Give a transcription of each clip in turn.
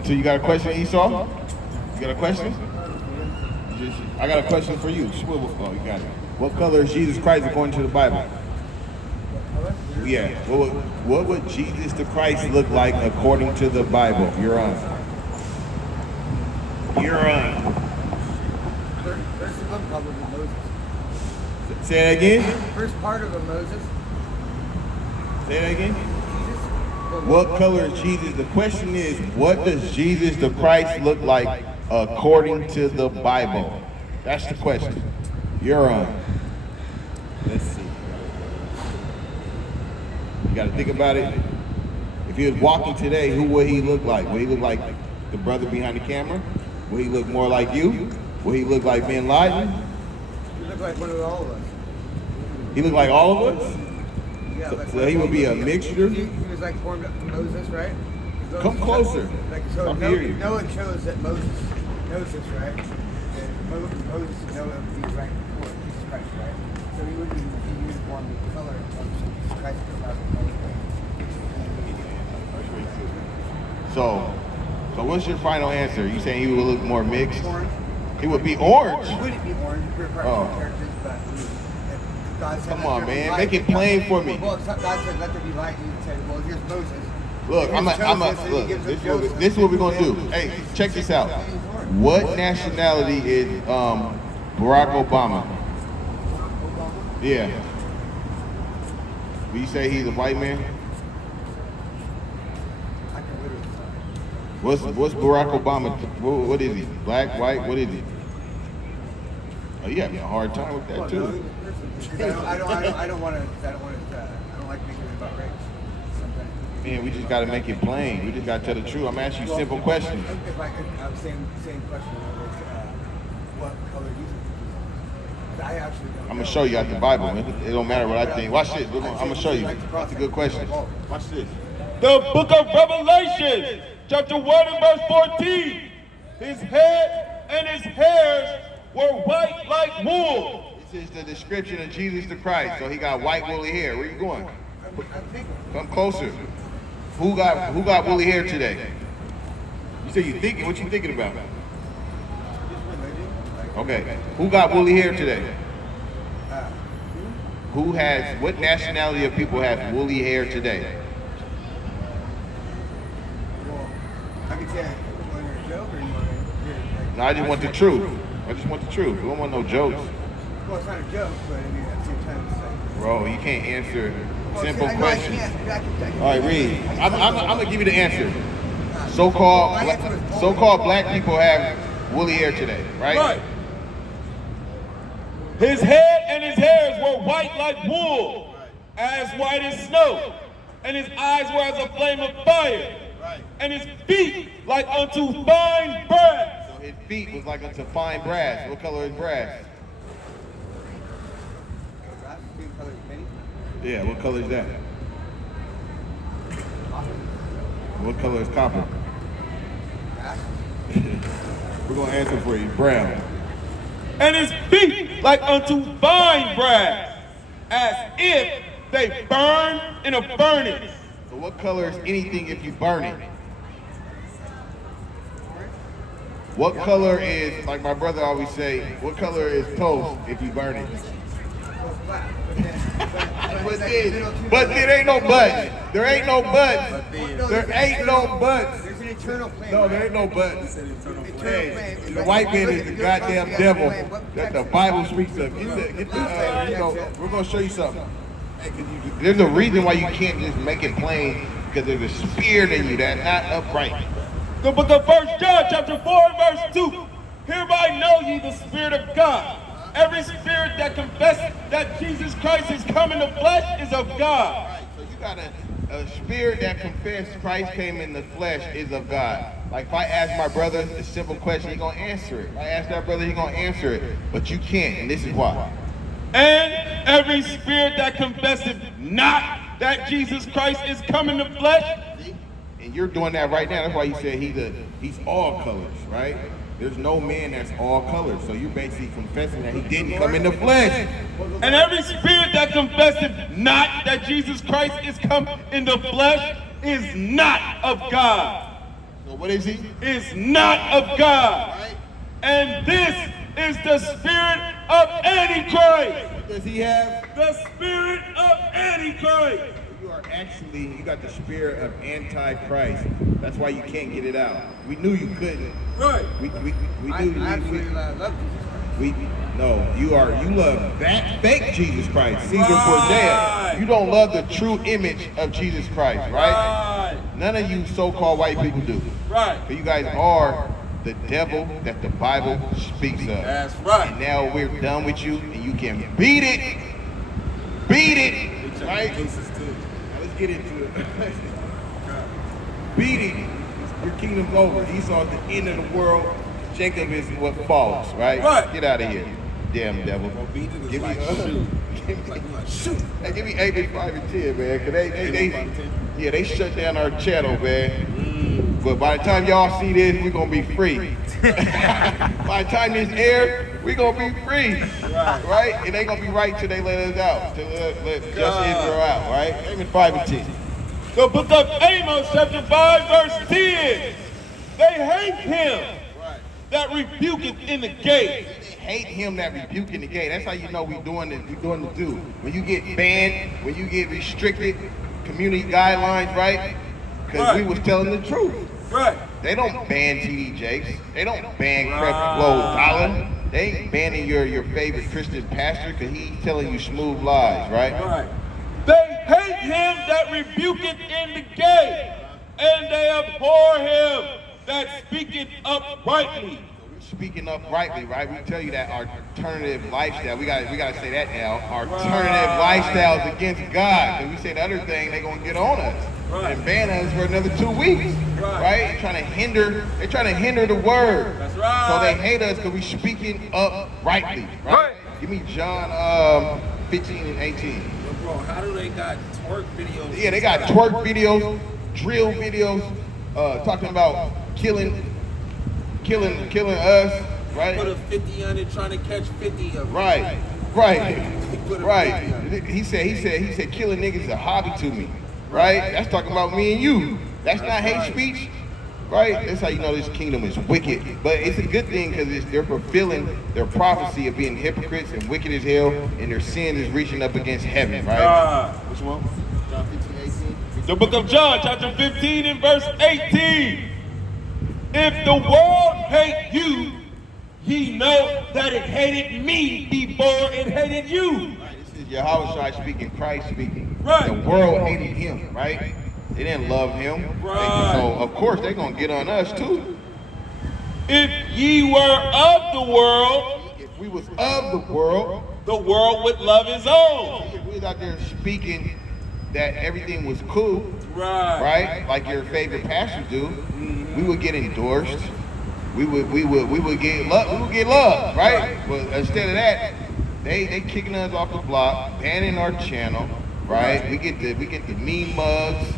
until you got a question, Esau? You got a question? I got a question for you. Oh, you got it. What color is Jesus Christ according to the Bible? Yeah. What would Jesus the Christ look like according to the Bible? You're on. First of them, probably Moses. Say that again? First part of them, Moses. Say that again? Jesus. What color is Jesus? The question is, what does Jesus the Christ look like according to the Bible? That's the question. You're on. Let's see. You got to think about it. If he was walking today, who would he look like? Would he look like the brother behind the camera? Would he look more like you? Would he look like Bin Laden? He looked like one of all of us. He looked like all of us? Yeah, So he would be a mixture? He was like formed up from Moses, right? Come closer. So I'm hearing you. Noah chose that Moses knows this, right? And Moses and Noah would be right before Jesus Christ, right? So he would be uniform with the color of Jesus Christ. So what's your final answer? You saying he would look more mixed? Orange. He would be orange. He wouldn't be orange. He would characters, but God said, come on, man, make it plain for me. Well, God said, "Let there be light," and He said, "Well, here's Moses." Look, this is what we're gonna do. Hey, check this out. What nationality is Barack Obama? Yeah. Will you say he's a white man? What's Barack Obama? What is he? Black, white? What is he? Oh, you having a hard time with that too. I don't like thinking about race. Sometimes. Man, we just got to make it plain. We just got to tell the truth. I'm asking you simple questions. If I could, I'm saying same question. What color do you think? I actually don't know. I'm gonna show you out the Bible. It don't matter what I think. Watch this. I'm gonna show you. That's a good question. Watch this. The book of Revelation, chapter 1 and verse 14. His head and his hairs were white like wool. This is the description of Jesus the Christ. So he got white woolly hair. Where you going? I'm thinking. Come closer. Who got woolly hair today? You say you thinking. What you thinking about? Okay. Who got woolly hair today? What nationality of people have woolly hair today? I can say, you want a joke or you want to... No, I just want the truth. I just want the truth. We don't want no jokes. Well, it's not a joke, but I mean, at the same time, it's like... Bro, you can't answer simple I questions. can't. All right, read. I'm gonna give you the answer. So-called black people have woolly hair today, right? Right. His head and his hairs were white like wool, as white as snow, and his eyes were as a flame of fire, and his feet like unto fine brass. So his feet was like unto fine brass. What color is brass? Yeah, what color is that? What color is copper? We're gonna answer for you. Brown. And his feet like unto fine brass, as if they burn in a furnace. So what color is anything if you burn it? What color is, like my brother always say, what color is toast if you burn it? But there ain't no buts. There ain't no buts. There ain't no buts. There's an eternal plan. No, there ain't no buts. Hey, the white man is the goddamn devil that the Bible speaks of. We're gonna show you something. There's a reason why you can't just make it plain, because there's a spirit in you that's not upright. The book of 1 John, chapter 4 and verse 2. Hereby know ye the Spirit of God. Every spirit that confesses that Jesus Christ is come in the flesh is of God. Right, so you got a spirit that confesses Christ came in the flesh is of God. Like if I ask my brother a simple question, he's gonna answer it. If I ask that brother, he's gonna answer it. But you can't, and this is why. And every spirit that confesseth not that Jesus Christ is come in the flesh. See? And you're doing that right now. That's why you said he's all colors, right? There's no man that's all colors. So you're basically confessing that he didn't come in the flesh. And every spirit that confesseth not that Jesus Christ is come in the flesh is not of God. So what is he? Is not of God. Right? And this is the spirit of Antichrist. What does he have? The spirit of Antichrist. You got the spirit of Antichrist. That's why you can't get it out. We knew you couldn't. Right. We knew I absolutely love Jesus Christ. no, you love that fake Jesus Christ, Caesar Right. Borgia. You don't love the true image of Jesus Christ, right? None of you so-called white people do. Right. But you guys are the devil that the Bible speaks of. That's right. And now we're done with you, and you can beat it. Beat it. Right? Now let's get into it. Beat it. Your kingdom's over. Esau's the end of the world. Jacob is what follows, right? Right. Get out of here, damn devil. Give me, Hey, give me 8, 5, and 10, man. Cause they shut down our channel, man. But by the time y'all see this, we're gonna be free. By the time this airs, we're gonna be free, right? It ain't gonna be right till they let us out, till let just Israel out, right? 8, 5, and 10. The book of Amos, chapter 5, verse 10. They hate him that rebuketh in the gate. Hate him that rebuke in the gate. That's how you know we're doing this. We're doing the do. When you get banned, when you get restricted, community guidelines, right? Because we was telling the truth. Right. They don't ban TD Jakes. They don't ban Creflo Dollar. They ain't banning your favorite Christian pastor because he's telling you smooth lies, right? Right. They hate him that rebuketh in the gate, and they abhor him that speaketh uprightly. Speaking uprightly, right? We tell you that our alternative lifestyle, we gotta say that now. Our alternative lifestyle is against God. Because we say the other thing, they're gonna get on us and ban us for another 2 weeks. Right? They're trying to hinder the word. That's right. So they hate us because we speaking uprightly. Right? Give me John 15 and 18. Bro, how do they got twerk videos? Yeah, they got twerk videos, drill videos, talking about killing us, right? Put a 50 on it, trying to catch 50 of them. Right. He said killing niggas is a hobby to me, right? That's talking about me and you. That's not hate speech, right? That's how you know this kingdom is wicked. But it's a good thing because they're fulfilling their prophecy of being hypocrites and wicked as hell, and their sin is reaching up against heaven, right? Which one? John 15, 18. The book of John, chapter 15 and verse 18. If the world hate you, ye know that it hated me before it hated you. Right, this is Yahweh speaking, Christ speaking. Right. The world hated him, right? They didn't love him. Right. So of course they're gonna get on us too. If ye were of the world, If we was of the world would love his own. if we was out there speaking that everything was cool, Right. right? Like your favorite pastor do, we would get endorsed. We would get love, right? But instead of that, they kicking us off the block, banning our channel, right? We get the mean mugs,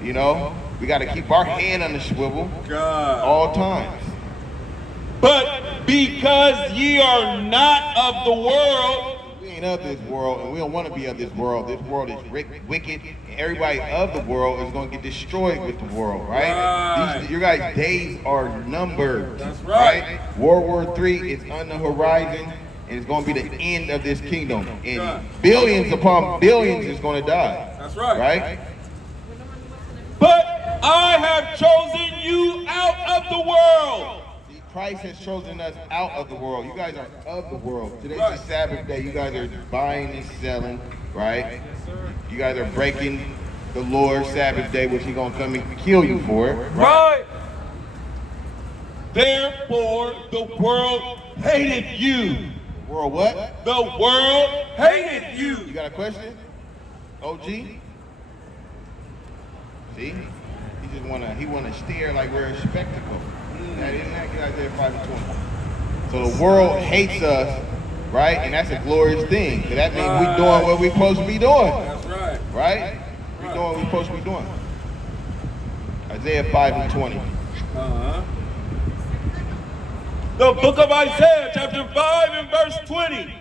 you know. We got to keep our hand on the swivel all times. But because ye are not of the world, We ain't of this world, and we don't want to be of this world. This world is wicked. Everybody of the world is going to get destroyed with the world, right? Your guys' days are numbered. That's right. World War III is on the horizon, and it's going to be the end of this kingdom. And billions upon billions is going to die. That's right. Right? But I have chosen you out of the world. Christ has chosen us out of the world. You guys are of the world. Today's Right. the Sabbath day. You guys are buying and selling, right? You guys are breaking the Lord's Sabbath day, which He's gonna come and kill you for it, right? Right. Therefore, the world hated you. World what? The world hated you. You got a question? OG? See? He wanna stare like we're a spectacle. That isn't that guy there 5 and 20. So the world hates us, right? And that's a glorious thing. So that means we're doing what we're supposed to be doing. That's right. Right? We're doing what we're supposed to be doing. Isaiah 5 and 20. The book of Isaiah, chapter 5 and verse 20.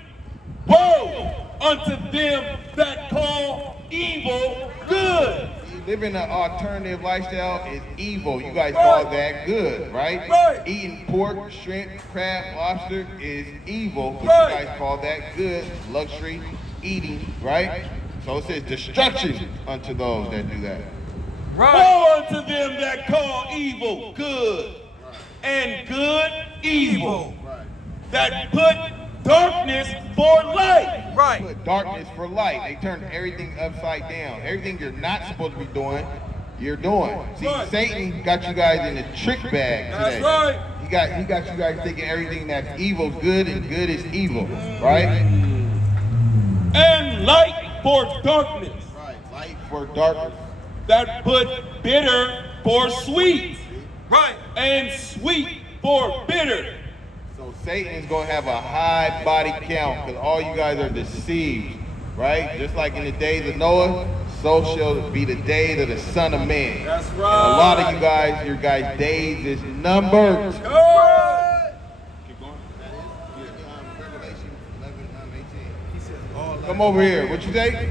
Woe unto them that call evil good. living an alternative lifestyle is evil. You guys call that good, right? Right. Eating pork, shrimp, crab, lobster is evil. But you guys call that good, luxury eating, right? So it says destruction unto those that do that. Woe unto them that call evil good, and good evil, that put darkness for light. Put darkness for light. They turn everything upside down. Everything you're not supposed to be doing, you're doing. See, Satan got you guys in the trick bag today. That's right. He got you guys thinking everything that's evil is good and good is evil, right? And light for darkness, Right. Light for darkness. that put bitter for sweet, and sweet for bitter. So Satan is going to have a high body count because all you guys are deceived, right? Just like in the days of Noah, so shall be the days of the Son of Man. That's And right. a lot of you guys, your guys' days is numbered. Good. Keep going. Revelation 11:18. Come over here. What you say?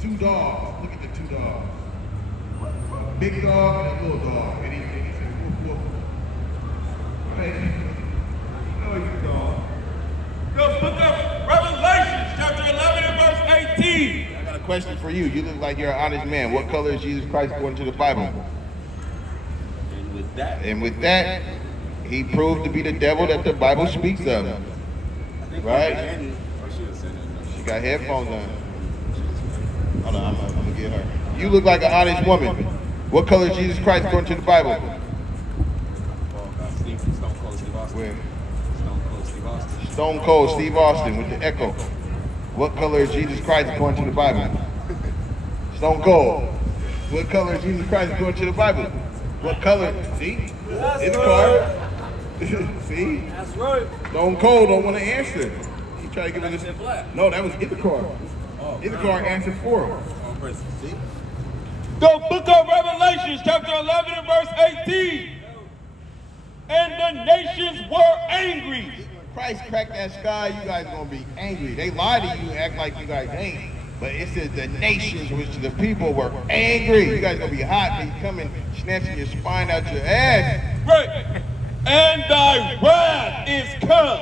2 dogs. Look at the 2 dogs. A big dog and a little dog. And he said, woof, woof. Hey, no, you dog. The book of Revelation, chapter 11 and verse 18. I got a question for you. You look like you're an honest man. What color is Jesus Christ according to the Bible? And with that, he proved to be the devil that the Bible speaks of. Right? She got headphones on. Hold on, I'm gonna get her. You look like an honest woman. What color is Jesus Christ according to the Bible? Where? Stone Cold Steve Austin with the echo. What color is Jesus Christ according to the Bible? Stone Cold. What color is Jesus Christ according to the Bible? What color? See? In the car. See? That's right. Stone Cold don't want to answer. He tried to give us this. No, that was in the car. In the car answered for him. See? The book of Revelation, chapter 11 and verse 18. And the nations were angry. Christ cracked that sky, you guys gonna be angry. They lie to you, act like you guys ain't. But it says the nations, which the people were angry. You guys gonna be hot, he's coming, snatching your spine out your ass. Right. And thy wrath is come.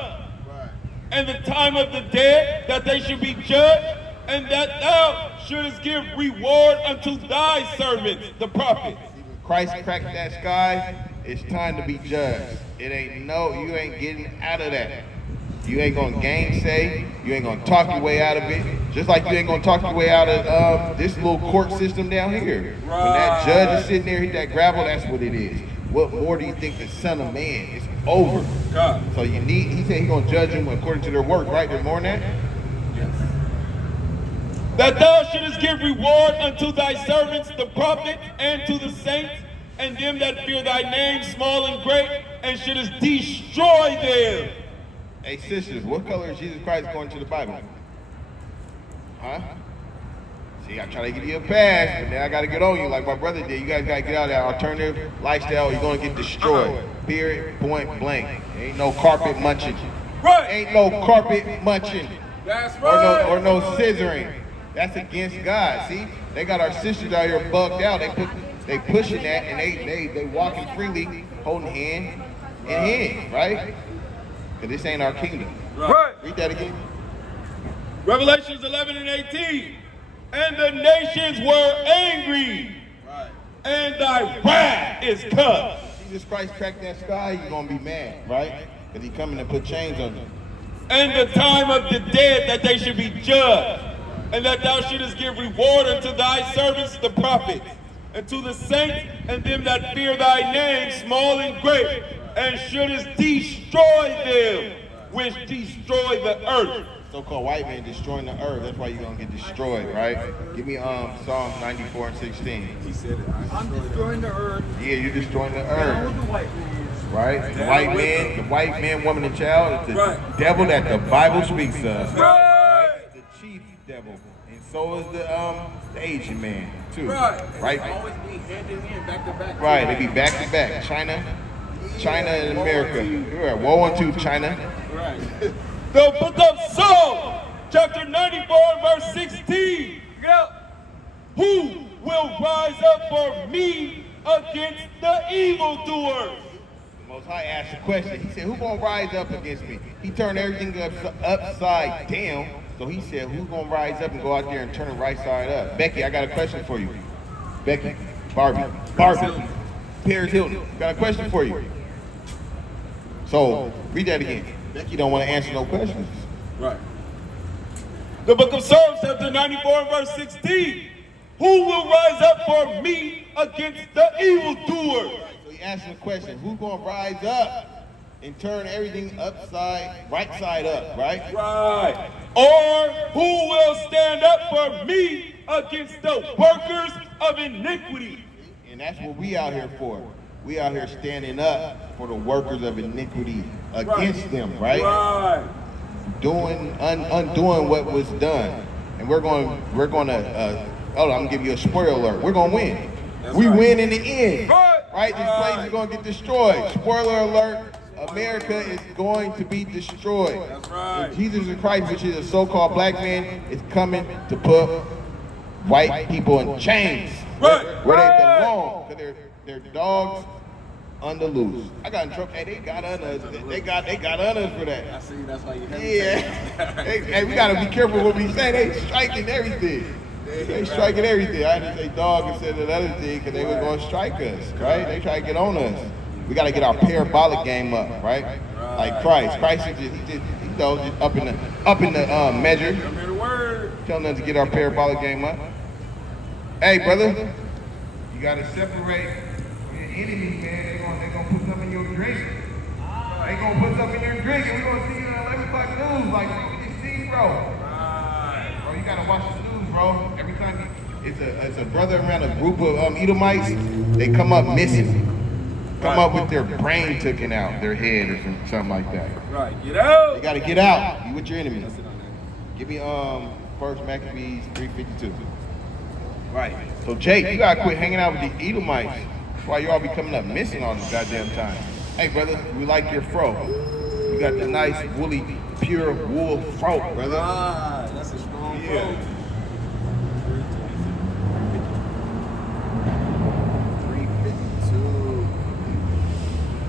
Right. And the time of the dead that they should be judged, and that thou shouldest give reward unto thy servants, the prophets. Christ cracked that sky, it's time to be judged. It ain't you ain't getting out of that. You ain't gonna gainsay, you ain't gonna talk your way out of it. Just like you ain't gonna talk your way out of this little court system down here. When that judge is sitting there, hit that gravel, that's what it is. What more do you think the Son of Man? It's over. God. So he said he's gonna judge them according to their work, right? There's more than that? That thou shouldest give reward unto thy servants, the prophets, and to the saints, and them that fear thy name, small and great, and shouldest destroy them. Hey sisters, what color is Jesus Christ according to the Bible? Huh? See, I'm trying to give you a pass, but then I gotta get on you like my brother did. You guys gotta get out of that alternative lifestyle, you're gonna get destroyed. Period, point blank. Ain't no carpet munching. Right. Ain't no carpet munching. That's right. Or no scissoring. That's against God. See, they got our sisters out here bugged out. They pushing that and they walking freely, holding hand in hand, right? Because this ain't our kingdom. Right. Read that again. Revelations 11 and 18. And the nations were angry, Right. and thy wrath is come. Jesus Christ cracked that sky, you're gonna be mad, right? Because he coming to put chains on you. And the time of the dead that they should be judged, and that thou shouldest give reward unto thy servants the prophets, and to the saints and them that fear thy name, small and great, and shouldest destroy them which destroy the earth. So-called white man destroying the earth, that's why you're gonna get destroyed, right? Give me Psalms 94 and 16. He said it. I'm destroying the earth. Yeah, you're destroying the Down earth. with the white man. Right? The white man, woman, and child is the devil that the Bible speaks of. Right. The chief devil. And so is the Asian man, too. Right. Right? Always be hand in hand, back to back. Right, they be back to back. China and America. You're at war unto China. Right. The book of Psalms, chapter 94 and verse 16. who will rise up for me against the evildoers? The Most High asked the question. He said, who's going to rise up against me? He turned everything upside down. So he said, who's going to rise up and go out there and turn it right side up? Becky, I got a question for you. Becky, Barbie, Paris Hilton, got a question for you. So, read that again. Becky don't want to answer no questions. Right. The book of Psalms, chapter 94 and verse 16. Who will rise up for me against the evildoer? So he asked the question, who's going to rise up and turn everything right side up, right? Right. Or who will stand up for me against the workers of iniquity? And that's what we out here for. We out here standing up for the workers of iniquity against them, right? Right. Undoing what was done. And we're going to, I'm going to give you a spoiler alert. We're going to win. We win in the end, right? This place is going to get destroyed. Spoiler alert, America is going to be destroyed. That's right. Jesus Christ, which is a so-called black man, is coming to put white people in chains where they belong, because they're dogs on the loose. I got in trouble. Hey, they got on us. They got on us for that. I see. That's why you have Hey, we gotta be careful what we say. They striking everything. They striking everything. I had to say dog instead of another thing because they were going to strike us, right? They try to get on us. We got to get our parabolic game up, right? Like Christ. Christ is just up in the measure. Telling us to get our parabolic game up. Hey, brother, you got to separate from your enemies, man. They're gonna put something in your drink. They gonna put something in your drink, and we're gonna see it on 11 o'clock news. Like, what you see, bro? Bro, you gotta watch the news, bro. Every time it's a brother around a group of Edomites, they come up missing. Come up with their brain taken out, their head or something like that. Right, get out. You gotta get out. You with your enemy. Give me First Maccabees 3:52. Right. So Jake, you gotta quit hanging out with the Edomites. That's why you all be coming up missing all this goddamn time. Hey brother, we like your fro. You got the nice woolly, pure wool fro, brother. That's a strong Yeah. fro. 352.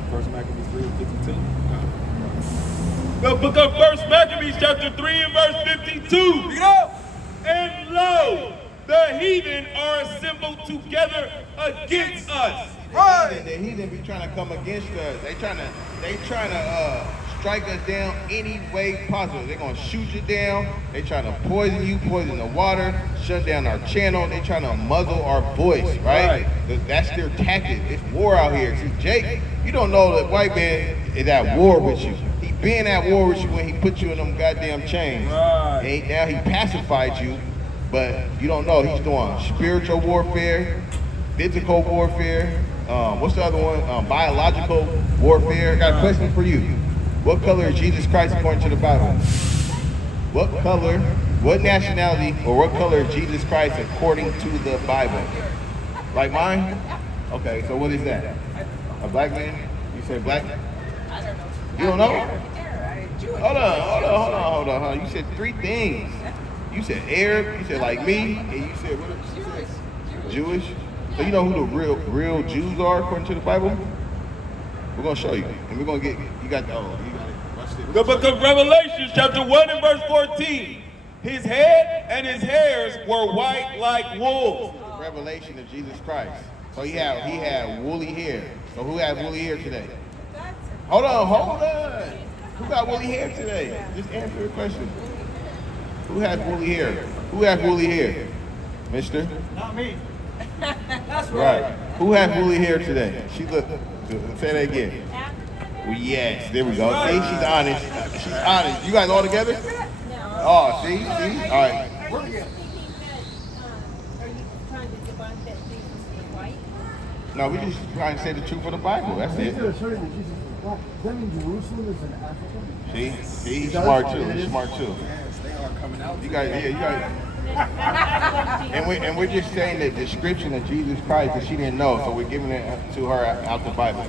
First Maccabees 3:52. The book of First Maccabees, chapter 3 and verse 52. And lo, the heathen are assembled together against us. The heathen be trying to come against us. They trying to strike us down any way possible. They're gonna shoot you down. They trying to poison you, poison the water, shut down our channel. They trying to muzzle our voice, right? That's their tactic. It's war out here. See, Jake, you don't know that white man is at war with you. He been at war with you when he put you in them goddamn chains. And now he pacified you, but you don't know he's doing spiritual warfare, physical warfare. What's the other one? Biological warfare. Got a question for you. What color is Jesus Christ according to the Bible? What color, what nationality, or what color is Jesus Christ according to the Bible? Like mine? Okay, so what is that? A black man? You said black? I don't know. You don't know? Jewish. Hold on. You said three things. You said Arab, you said like me, and you said what? Jewish. So you know who the real Jews are according to the Bible? We're gonna show you, and we're gonna get. You got it. Watch this. The book of Revelation, chapter 1 and verse 14. His head and his hairs were white like wool. Revelation of Jesus Christ. So he had woolly hair. So who had woolly hair today? Hold on. Who got woolly hair today? Just answer the question. Who has woolly hair? Who has woolly hair? Mister? Not me. That's right. Who has woolly hair today? She look. Say that again. Well, yes, there we go. See, she's honest. She's honest. You guys all together? Oh, see? All right. Are you thinking that, are you trying to debunk that Jesus is white? No, we just trying to say the truth of the Bible. That's it. Does that mean Jerusalem is in Africa? See, he's smart too. He's smart too. Yes, they are coming out. You guys. And we're just saying the description of Jesus Christ that she didn't know, so we're giving it to her out the Bible.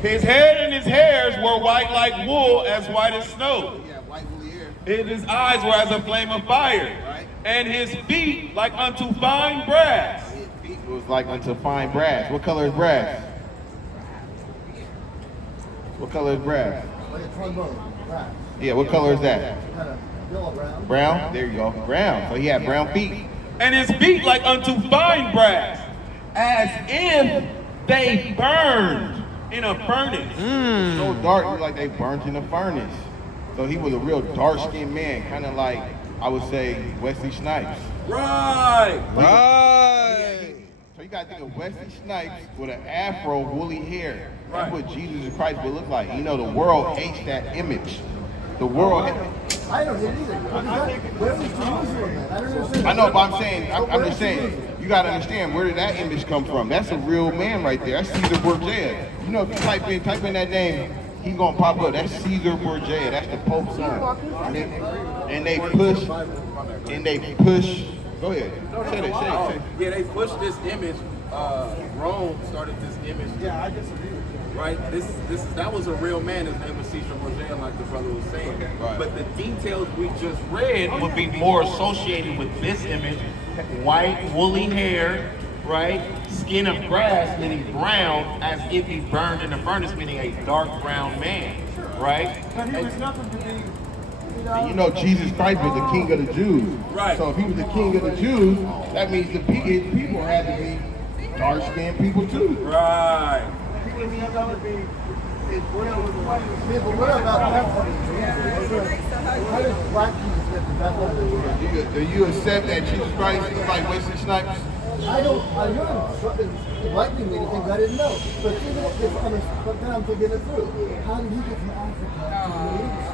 His head and his hairs were white like wool, as white as snow. Yeah, white woolly hair. And his eyes were as a flame of fire. Right. and his feet like unto fine brass. His feet was like unto fine brass. What color is brass? What color is brass? Like a trombone. Brass. Yeah, what color is that? Kind of yellow brown. Brown? There you go. Brown. So he had brown feet. And his feet like unto fine brass, as if they burned in a furnace. So dark, it was like they burnt in a furnace. So he was a real dark-skinned man, kind of like, I would say, Wesley Snipes. Right. So you gotta think of Wesley Snipes with an afro, woolly hair. That's Right. what Jesus Christ would look like. You know, the world hates that image. The world. I don't hate it either. Where was Jerusalem then? I don't understand. I know, but I'm saying, I'm just saying, you gotta understand, where did that image come from? That's a real man right there. That's Caesar Borgia. You know, if you type in that name, he's gonna pop up. That's Caesar Borgia. That's the Pope's son. And they push. Go ahead. Say it. Yeah, they pushed this image. Rome started this image. Yeah, I disagree with you. Right? That was a real man. His name was Caesar Borgia, like the brother was saying. Right. But the details we just Red would be more associated with this image. White, woolly hair, right? Skin of grass, meaning brown, as if he burned in the furnace, meaning a dark brown man, right? But he was nothing to be, And you know, Jesus Christ was the king of the Jews. Right. So if he was the king of the Jews, that means his people had to be dark-skinned people too. Right. he was nothing to be, Yeah, but what about Bethlehem? How did black Jesus get to Bethlehem? Do you accept that Jesus Christ is like Wesley Snipes? I know it's enlightening me to things I didn't know. But even but then I'm thinking it through. How did he get from Africa to the Middle East?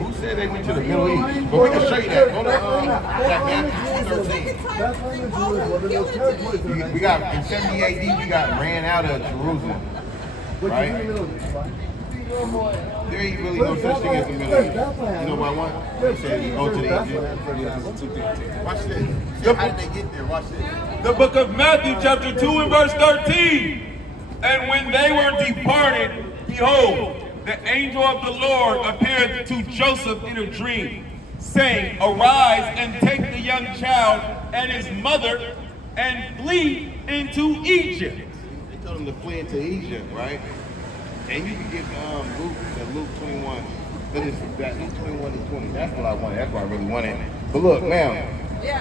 Who said they went to the Middle East? But we can show you that. Go to Matthew 13. Bethlehem and Jerusalem, those territories. We got, in 70 AD, we got ran out of Jerusalem. Which Right. is in the Middle East, right? There ain't really no such thing as the Middle East. You know what I want? He said you go to the Egypt. Watch this. How did they get there? Watch this. The book of Matthew, chapter 2 and verse 13. And when they were departed, behold, the angel of the Lord appeared to Joseph in a dream, saying, Arise and take the young child and his mother and flee into Egypt. They told him to flee into Egypt, right? And you can get Luke 21. That is that Luke 21 and 20. That's what I wanted. That's what I really wanted. But look, now,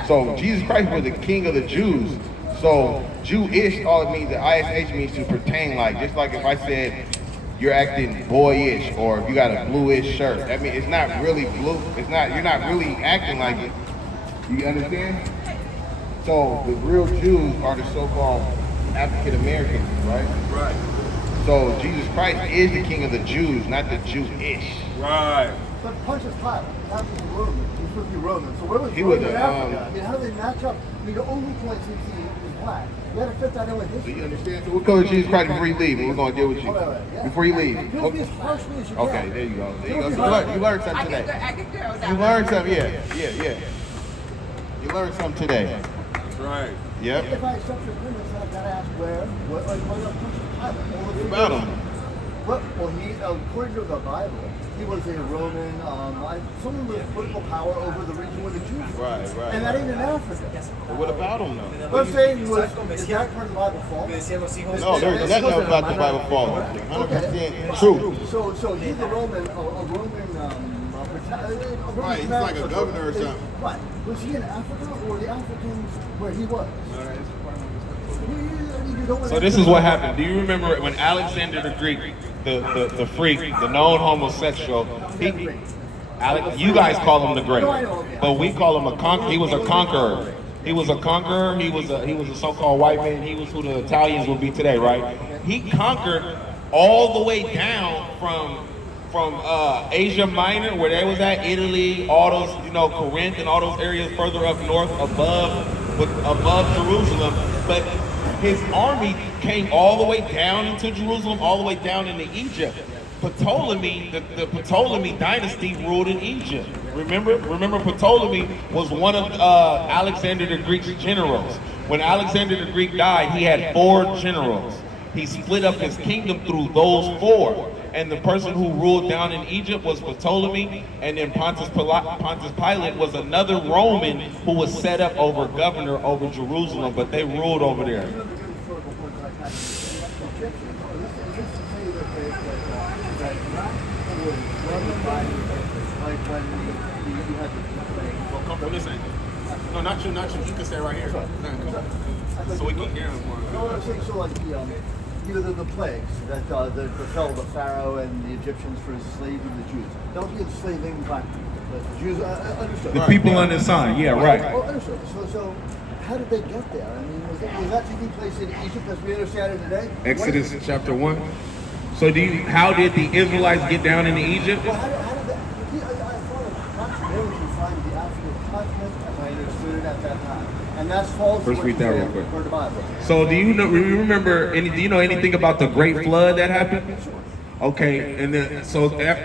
so Jesus Christ was the king of the Jews. So Jewish, all it means, the ISH means to pertain like. Just like if I said you're acting boyish, or if you got a bluish shirt. That means it's not really blue. It's not. You're not really acting like it. You understand? So the real Jews are the so-called African Americans, right? Right. So Jesus Christ is the king of the Jews, not the Jewish. Right. But Pontius Pilate, that was Roman. He was supposed to be Roman. So where was He Roman was in a, Africa? I mean, how do they match up? I mean, the only place we see is black. You gotta fit that in with Do history. you understand? So what color is Jesus Christ before you leave? We're gonna deal with you. Yeah. Before you leave. He'll be as partially as you can. Okay, there you go. There you go. So you learned something today. You learned something, yeah. You learned something today. That's right. Yep. If I accept your premise, then I've got to ask where, what about Pontius Pilate? What about him? Well, he, according to the Bible, he was a Roman, someone with political power over the region where the Jews were. Right. And that ain't in Africa. But what about him though? What I'm saying was, is that part of the Bible false? No, there's nothing about the Bible false. 100% true. So he's a Roman, Right, he's like a governor or something. Right. Was he in Africa or the Africans where he was? So this is what happened. Do you remember when Alexander the Greek, the freak, the known homosexual, you guys call him the Great, but we call him a conqueror. He was a conqueror. He was a conqueror. He was a so-called white man. He was who the Italians would be today, right? He conquered all the way down from Asia Minor, where they was at, Italy, all those, Corinth and all those areas further up north, above Jerusalem. But his army came all the way down into Jerusalem, all the way down into Egypt. Ptolemy, the Ptolemy dynasty ruled in Egypt. Remember Ptolemy was one of Alexander the Greek's generals. When Alexander the Greek died, he had 4 generals. he split up his kingdom through those four. And the person who ruled down in Egypt was Ptolemy, and then Pontius Pilate was another Roman who was set up over governor over Jerusalem, but they ruled over there. Well, come from this angle. No, not you. You can stay right here. So we can hear him more. No, I'm saying so like the plagues that befell the Pharaoh and the Egyptians for enslaving the Jews. Don't be enslaving black people. The Jews understood. The people on the sign, yeah, right. Oh, understood. So how did they get there? I mean, was that taking place in Egypt as we understand it today? Exodus chapter 1. So how did the Israelites get down into Egypt? Well, how did that? I thought of where would you find the African continent as I understood it at that time, and that's false. First read that real quick. For the Bible. So do you know anything about the great flood that happened? Okay, and then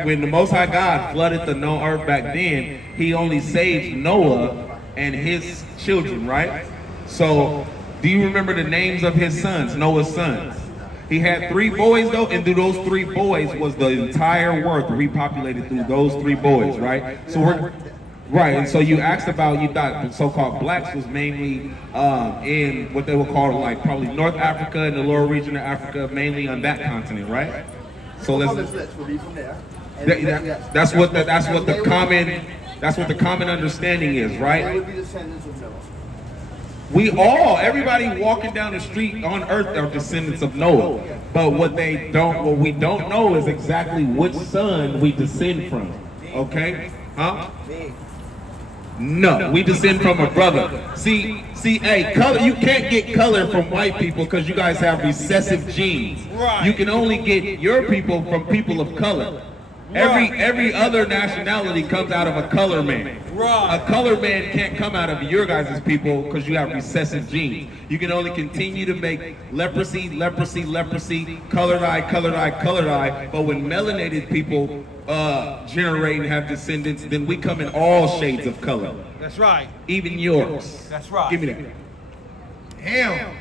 when the Most High God flooded the known earth back then, He only saved Noah and his children, right? So do you remember the names of his sons, Noah's sons? He had 3 boys though, and through those 3 boys was the entire earth repopulated through those 3 boys, right? So right, and so you asked about, you thought the so-called blacks was mainly in what they would call like probably North Africa and the lower region of Africa, mainly on that continent, right? So let's. That's what the common understanding is, right? They would be descendants of Noah. Everybody walking down the street on earth are descendants of Noah. But what we don't know is exactly which son we descend from. Okay? Huh? No, we descend from a brother. See, color, you can't get color from white people because you guys have recessive genes. Right. You can only get your people from people of color. Every other nationality comes out of a color man. Right. A color man can't come out of your guys' people because you have recessive genes. You can only continue to make leprosy, colored eye. But when melanated people generate and have descendants, then we come in all shades of color. That's right. Even yours. That's right. Give me that. Ham,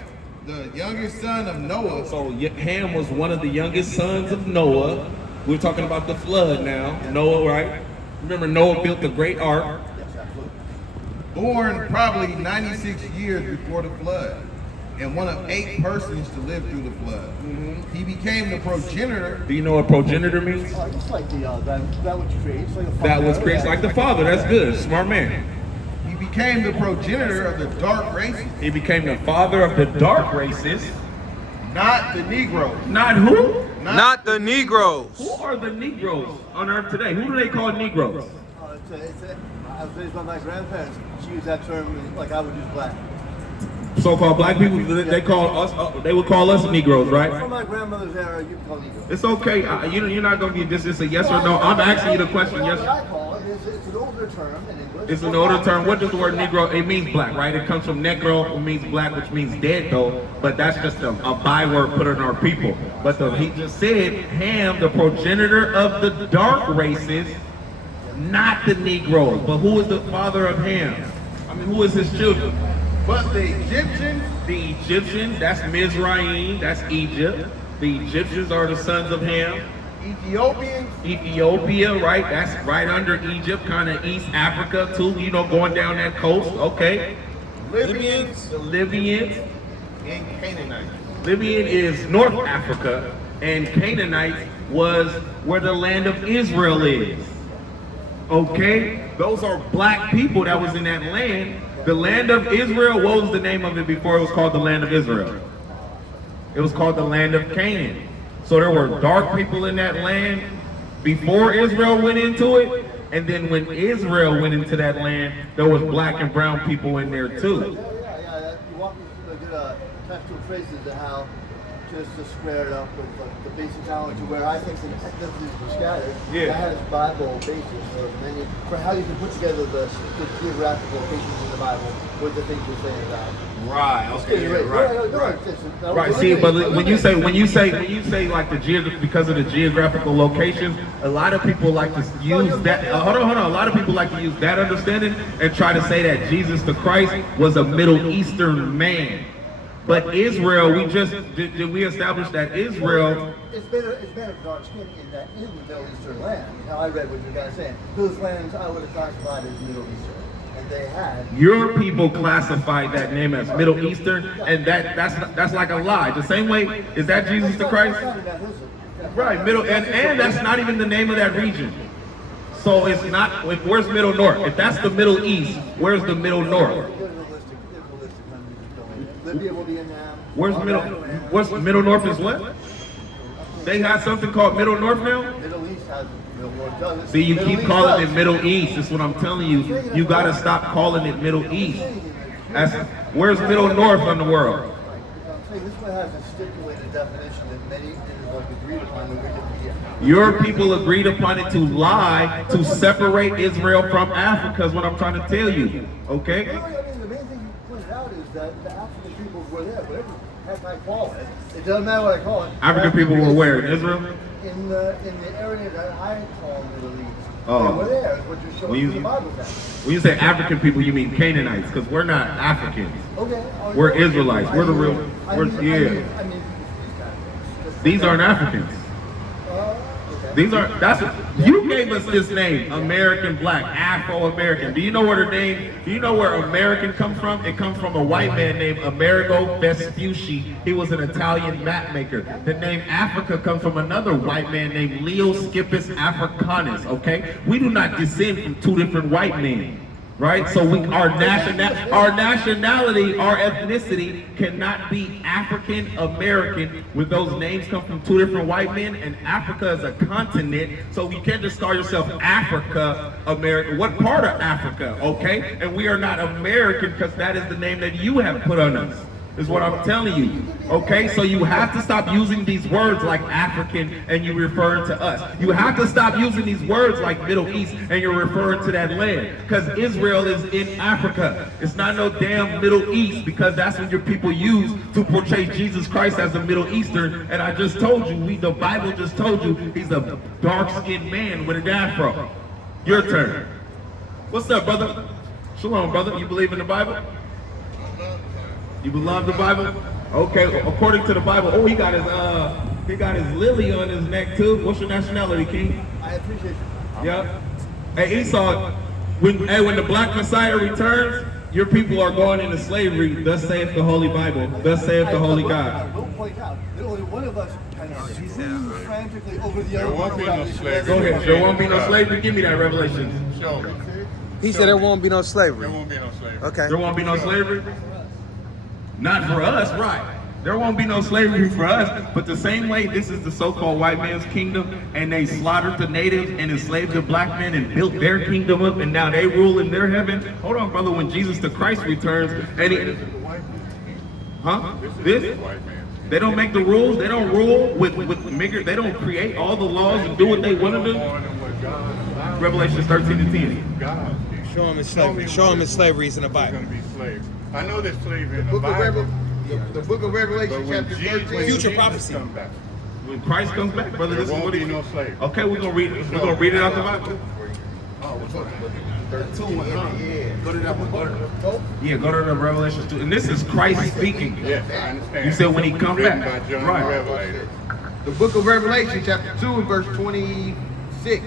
the youngest son of Noah. So Ham was one of the youngest sons of Noah. We're talking about the flood now. Noah, right? Remember, Noah built the great ark. Born probably 96 years before the flood, and one of 8 persons to live through the flood. He became the progenitor. Do you know what progenitor means? It's like that which creates, like a father. That was creates like the father. That's good. Smart man. He became the progenitor of the dark races. He became the father of the dark races. Not the Negroes. Not who? Not the Negroes. Who are the Negroes on earth today? Who do they call Negroes? I was raised by my grandparents. She used that term like I would use black. So-called black people, they call us. They would call us Negroes, right? From my grandmother's era, you can call Negroes. It's okay. You're not gonna be just a yes or no. I'm asking you the question. Yes. What I call it is it's an older term in English. It's an older term. What does the word Negro? It means black, right? It comes from negro, which means black, which means dead, though. But that's just a byword put on our people. But he just said Ham, the progenitor of the dark races, not the Negroes. But who is the father of Ham? I mean, who is his children? But the Egyptians. The Egyptians, that's Mizraim, that's Egypt. The Egyptians are the sons of Ham. Ethiopians. Ethiopia, right? That's right under Egypt, kind of East Africa too, going down that coast, okay. Libyans. The Libyans. And Canaanites. Libyan is North Africa, and Canaanites was where the land of Israel is. Okay? Those are black people that was in that land. The land of Israel, what was the name of it before it was called the land of Israel? It was called the land of Canaan. So there were dark people in that land before Israel went into it, and then when Israel went into that land, there was black and brown people in there too. Yeah. You walk me through good textual traces of how just to square it up with the basic knowledge of where I think the ethnicities were scattered. Yeah. That has Bible basis for how you can put together the geographical locations in the Bible with the things you're saying about. Right. Okay. Right. Right. See, but when you say like because of the geographical locations, a lot of people like to use that. Hold on. A lot of people like to use that understanding and try to say that Jesus the Christ was a Middle Eastern man. But Israel, did we establish that Israel? It's been a dark skin in that in the Middle Eastern land. Now I read what you guys saying. Those lands I would have classified as Middle Eastern, and they had. Your people classified that name as Middle Eastern, and that's like a lie. The same way, is that Jesus the Christ? Right, middle, and that's not even the name of that region. So it's not. Where's Middle North? If that's the Middle East, where's the Middle North? Where's Middle North is what? They got something called Middle North now? Middle East has Middle North. See, you keep calling it Middle East. That's what I'm telling you. You gotta stop calling it Middle East. Where's Middle North in the world? This one has a stipulated definition that many Israelites agreed upon. Your people agreed upon it to lie, to separate Israel from Africa is what I'm trying to tell you. Okay? The main thing you pointed out is that the African people were there. Whatever heck I call it, it doesn't matter what I call it. African people were where? In Israel? In the area that I call Middle East. Oh. They were there, is what you're showing in the Bible now. When you say African people, you mean Canaanites, because we're not Africans. Okay. We're Israelites. We're the real. These aren't Africans. These are. You gave us this name, American Black, Afro-American. Do you know where the name? Do you know where American comes from? It comes from a white man named Amerigo Vespucci. He was an Italian map maker. The name Africa comes from another white man named Leo Scippus Africanus. Okay, we do not descend from two different white men. Right? So our nationality, our ethnicity cannot be African American when those names come from two different white men, and Africa is a continent, so you can't just call yourself Africa American. What part of Africa? Okay? And we are not American because that is the name that you have put on us. Is what I'm telling you. Okay, so you have to stop using these words like African and you're referring to us. You have to stop using these words like Middle East and you're referring to that land. Because Israel is in Africa. It's not no damn Middle East, because that's what your people use to portray Jesus Christ as a Middle Eastern. And I just told you, the Bible just told you he's a dark-skinned man with an afro. Your turn. What's up, brother? Shalom, brother. You believe in the Bible? You love the Bible? Okay, according to the Bible. Oh, he got his lily on his neck too. What's your nationality, King? I appreciate you. Yep. Hey, Esau, when the Black Messiah returns, your people are going into slavery. Thus saith the Holy Bible. Thus saith the Holy God. I will point out that only one of us can frantically over the other. There won't be no slavery. Go ahead. There won't be no slavery. Give me that revelation. Show me. He said there won't be no slavery. There won't be no slavery. Okay. There won't be no slavery? Not for us, right. There won't be no slavery for us, but the same way this is the so-called white man's kingdom, and they slaughtered the natives and enslaved the black men and built their kingdom up, and now they rule in their heaven. Hold on, brother, when Jesus the Christ returns, and they don't make the rules, they don't rule with they don't create all the laws and do what they want to do. Revelation 13:10. Show him his slavery. Show him his slavery is in the Bible. I know there's slavery in the Bible. The book of Revelation, chapter 13. Future prophecy. When Christ comes back, brother, this is what he. No slavery. Okay, we're gonna read it. We're gonna read it out the Bible. Go to that book. Yeah, go to the Revelation 2. And this is Christ speaking. Yes, I understand. You said when he comes Written back. by John Right. the Revelator. The book of Revelation, chapter 2, and verse 26.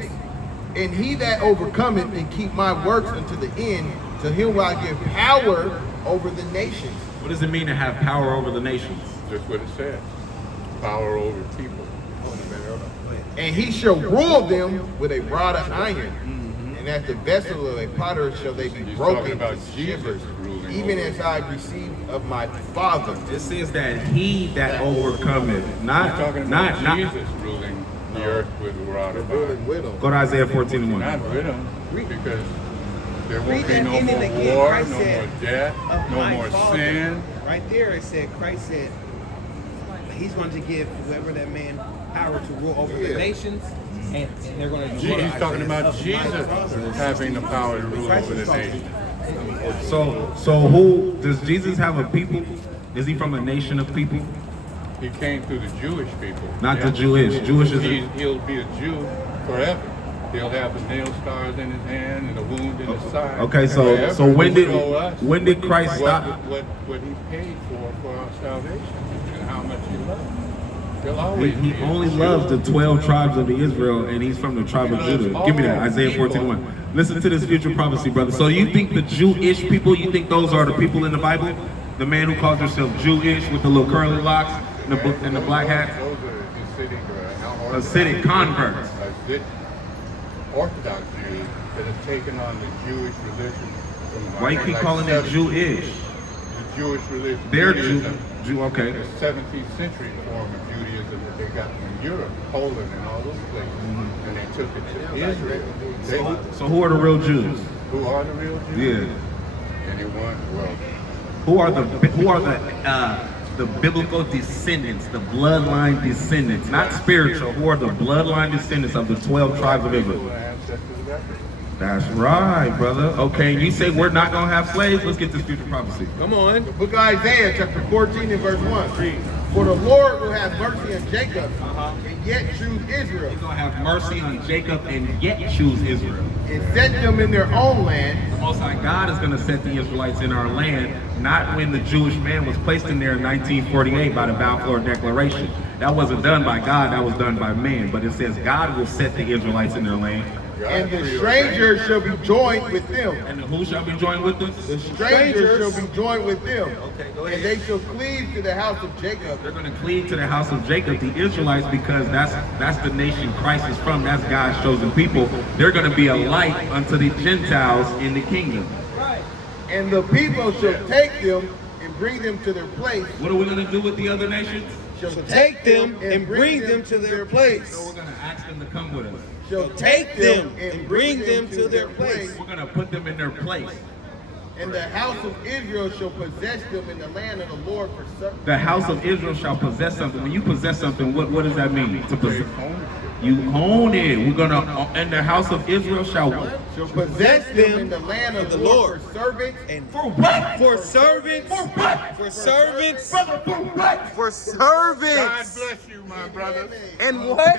And he that overcometh and keep my works unto the end, to him will I give power over the nations. What does it mean to have power over the nations? Just what it says. Power over people. And he shall rule them with a rod of iron. And at the vessel of a potter shall they be He's broken talking about to Jesus shivers, ruling even over as I received of my Father. It says that he that overcometh, He's not talking about not. Jesus ruling the earth with a rod of Ruling iron. with them. Go to Isaiah 14:1. Not with him, because there won't Read be that no ending more again. war, Christ no said, more death, Of no my more Father. sin. Right there it said, Christ said, he's going to give whoever that man power to rule over the nations, and they're going to do what He's I talking said. about Of my Jesus Father. having the power to rule over the nation. So who does Jesus have a people? Is he from a nation of people? He came through the Jewish people. Not the Jewish. Jewish is He'll be a Jew forever. He'll have the nail scars in his hand and a wound in his side. Okay, so Wherever when will show us when did Christ stop? what he paid for our salvation and how much he loved. He'll always He be only in loves the the 12 tribes of Israel, and he's from the tribe of Judah. Give me that, Isaiah 14:1. Listen to this future prophecy, brother. So you think the Jewish people, you think those are the people in the Bible? The man who calls himself Jewish with the little curly locks and the black hat? Those are Hasidic converts. Orthodox Jews that have taken on the Jewish religion. Why you keep calling it Jewish? The Jewish religion. They're Judaism. okay. The 17th century form of Judaism that they got from Europe, Poland, and all those places, and they took it to Israel. So who are the real Jews? Who are the real Jews? Yeah. Anyone? Well, Who are the biblical descendants, the bloodline descendants, not spiritual? Who are the bloodline descendants of the 12 tribes of Israel? That's right, brother. Okay, you say we're not gonna have slaves. Let's get this future prophecy. Come on. The book of Isaiah, chapter 14 and verse 1. For the Lord will have mercy on Jacob and yet choose Israel. He's gonna have mercy on Jacob and yet choose Israel. And set them in their own land. The Most High God is gonna set the Israelites in our land, not when the Jewish man was placed in there in 1948 by the Balfour Declaration. That wasn't done by God, that was done by man. But it says God will set the Israelites in their land. And the stranger shall be joined with them. And who shall be joined with them? The stranger shall be joined with them. Okay, go ahead. And they shall cleave to the house of Jacob. They're going to cleave to the house of Jacob, the Israelites, because that's the nation Christ is from. That's God's chosen people. They're going to be a light unto the Gentiles in the kingdom. Right. And the people shall take them and bring them to their place. What are we going to do with the other nations? Shall take them and bring them to their place. So we're going to ask them to come with us. Shall take them and bring them to their place. We're going to put them in their place. And the house of Israel shall possess them in the land of the Lord for certain. The house of Israel shall possess something. When you possess something, what does that mean? To possess. You own it. We're going to, and the house of Israel shall what? Shall possess them in the land of the Lord for servants. And for what? For servants. For what? For servants. Brother, for what? For servants. God bless you, my brother. And what?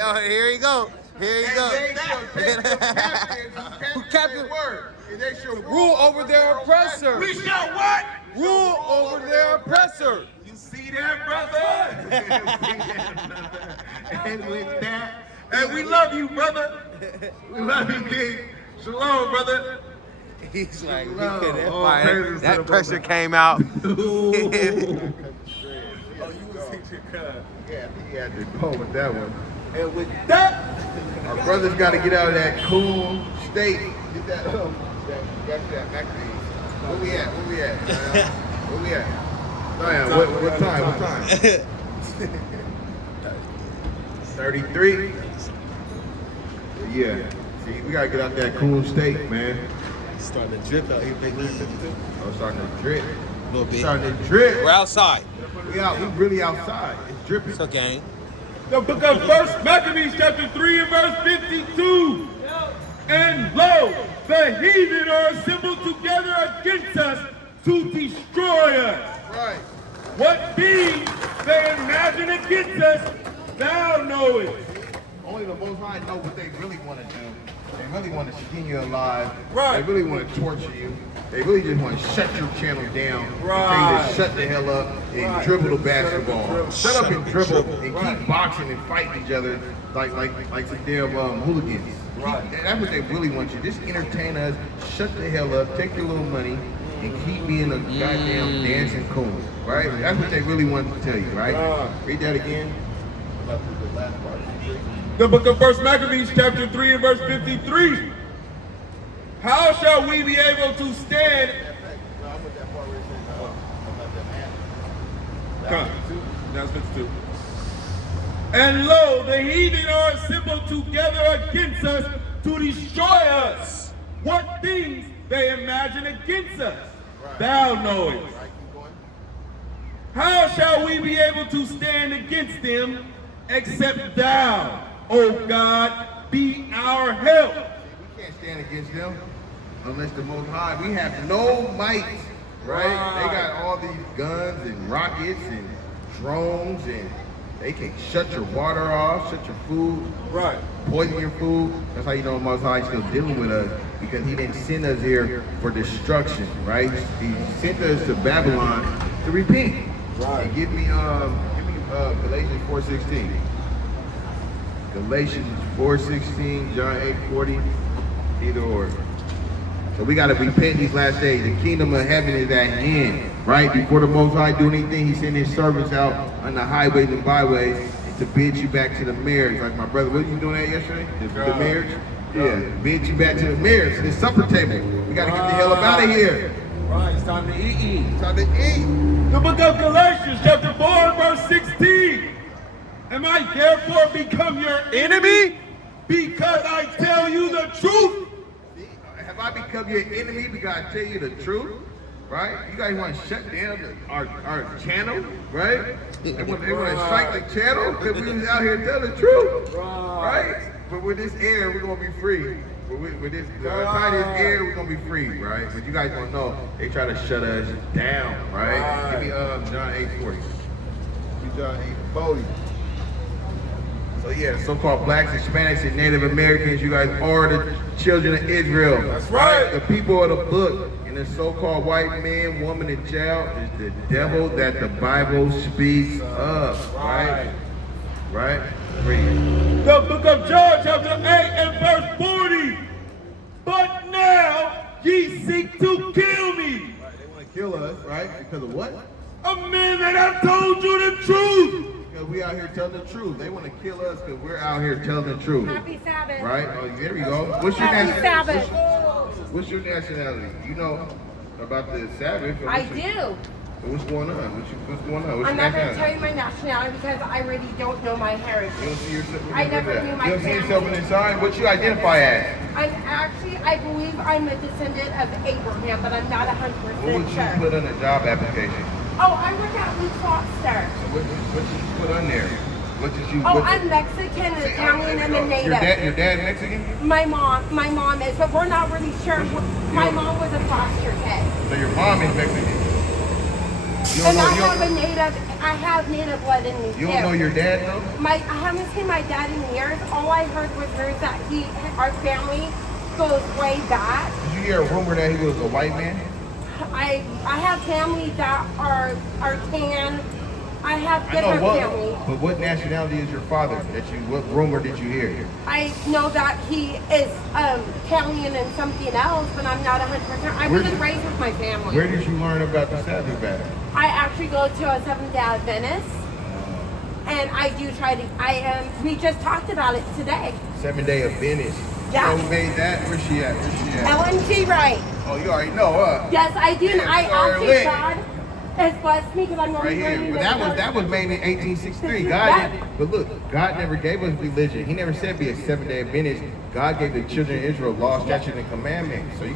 Oh, here you go. Here you And go. they shall take them captives who captive their word. And they shall Rule over their oppressor. We shall what? Rule over their oppressor. You see that, brother? And with that, and we love you, brother. We love you, King. Shalom, brother. He's like, he Shalom. couldn't Oh, find praises it. to That the pressure Most came out. Oh, you was your cut. Yeah, I think he had to go with that one. And with that, our brothers got to get out of that cool state. Get that, that back to where we at? Where we at? Where we at? Diane, what time? What time? 33. Yeah. See, we gotta get out that cool state, man. It's starting to drip out here, big man. Oh, it's starting to drip. A little bit. Starting to drip. We're outside. We out. We really outside. It's dripping. It's okay. The book of First Maccabees, chapter 3 and verse 52. And lo, the heathen are assembled together against us to destroy us. Right. What deeds they imagine against us, thou knowest. Only the Most High know what they really want to do. They really want to skin you alive. Right. They really want to torture you. They really just want to shut your channel down. Right. Tell you to shut the hell up and dribble the basketball. Shut up and dribble and keep boxing and fighting each other like some damn hooligans. Right. That's what they really want you. Just entertain us. Shut the hell up. Take your little money and keep being a goddamn dancing coon. Right? That's what they really want to tell you. Right? Read that again. The last part. The book of First Maccabees, chapter 3 and verse 53. How shall we be able to stand? That's 52. And lo, the heathen are assembled together against us to destroy us. What things they imagine against us, thou knowest. How shall we be able to stand against them, except thou, O God, be our help? We can't stand against them unless the Most High. We have no might, right? They got all these guns and rockets and drones and They can shut your water off, shut your food, Right. poison your food. That's how you know Most High is still dealing with us, because he didn't send us here for destruction, right? He sent us to Babylon to repent. Right. And give me Galatians 4:16. Galatians 4:16, John 8:40, either or. So we gotta repent these last days. The kingdom of heaven is at hand, right? Before the Most High do anything, he sent his servants out on the highways and byways to bid you back to the marriage. Like my brother, what you doing that yesterday? The marriage? Yeah, bid you back to the marriage, to the supper table. We gotta get the hell up out of here. Right, it's time to eat. It's time to eat. The book of Galatians, chapter 4, verse 16. Am I therefore become your enemy because I tell you the truth? Have I become your enemy because I tell you the truth? Right? You guys want to shut down our channel, right? They want to strike the channel because we was out here telling the truth, right? But with this air, we're gonna be free. With this tiniest air, we're gonna be free, right? But you guys don't know, they try to shut us down, right? Give me John 8:40. Give me John 8:40. So yeah, so-called blacks, Hispanics, and Native Americans, you guys are the children of Israel. That's right. The people of the book, and the so-called white man, woman, and child is the devil that the Bible speaks of. Right? Right? Read. The book of John, chapter 8 and verse 40. But now ye seek to kill me. Right, they want to kill us, right? Because of what? A man that I've told you the truth. Because we out here telling the truth. They want to kill us because we're out here telling the truth. Happy Sabbath. Right? Oh, there we go. What's your Happy nationality? Sabbath. What's your nationality? You know about the Sabbath? Or I what's your- do. What's going on? What's going on? What's I'm your not going to nationality? tell you my nationality because I really don't know my You heritage. don't see yourself. I never knew my You don't see yourself in family. the sign. What you identify as? I believe I'm a descendant of Abraham, but I'm not 100% What would you sure. put on a job application? Oh, I work at Luke Foster. So what did you put on there? What did you? Oh, what, I'm Mexican, Italian, and a Your native. dad Mexican? My mom is, but we're not really sure. My mom was a foster kid. So your mom is Mexican. You And don't know I have native blood in me you too. don't know your dad though? I haven't seen my dad in years. All I heard was rumors that our family goes way back. Did you hear a rumor that he was a white man? I have family that are tan. I have I know different what, family. but what nationality is your father? What rumor did you hear? I know that he is Italian and something else, but I'm not 100%. I Where was did- raised with my family. Where did you learn about the Sabbath battle? I actually go to a Seventh-day Adventist, and I do try to. We just talked about it today. 7-day Adventist. Yeah. You know who made that? Where's she at? Ellen G. Wright. Oh, you already know, huh? Yes, I do. Yeah, I you are actually lit. God has blessed me because I'm Right only here. learning But that was made in 1863. God didn't, but look, God never gave us religion. He never said be a 7-day Adventist. God gave the children of Israel law, statutes, and commandments. So you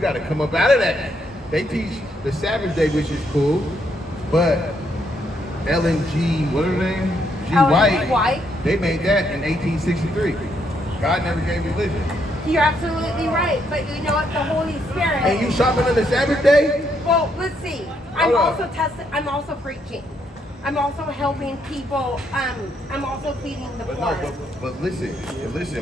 gotta come up out of that. They teach the Sabbath day, which is cool, but Ellen G. What her name? G. Ellen G. White. They made that in 1863. God never gave religion. You're absolutely right, but you know what? The Holy Spirit. And you shopping on the Sabbath day? Well, let's see. I'm also preaching. I'm also helping people. I'm also feeding the poor. But listen.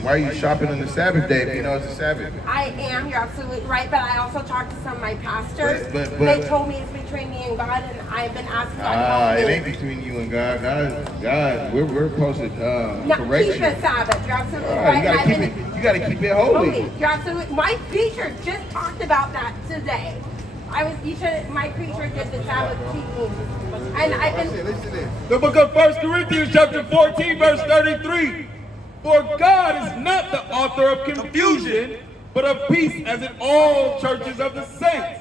Why are you shopping on the Sabbath day if you know it's a Sabbath? I am. You're absolutely right. But I also talked to some of my pastors. But- they told me it's between me and God, and I've been asking God to help It me. ain't between you and God. God, we're supposed to Now, correct keep you. the Sabbath. You're absolutely All right. right, you I've gotta been- keep it. You gotta keep it holy. Okay, you're absolutely. My preacher just talked about that today. My preacher did the Sabbath teaching, and I've been. Listen in. The book of 1 Corinthians, chapter 14, verse 33. For God is not the author of confusion, but of peace, as in all churches of the saints.